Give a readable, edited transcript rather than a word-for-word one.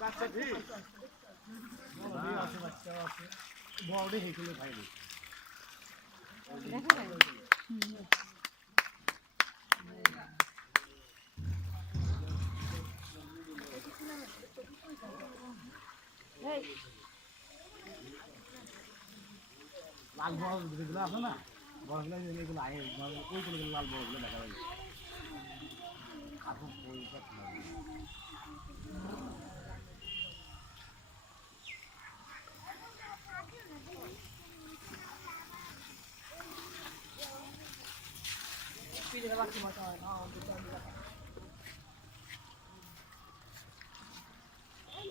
বাচ্চা ঠিক আছে বাচ্চা আছে বড় হেগুলো খাই রে দেখা যায় এই লাল বড় যেগুলো আছে না বড়গুলো যেগুলো আগে ওইগুলো লাল বড়গুলো দেখা যায় এখন ওইটা পিঠে বাকি মতো হয় না এই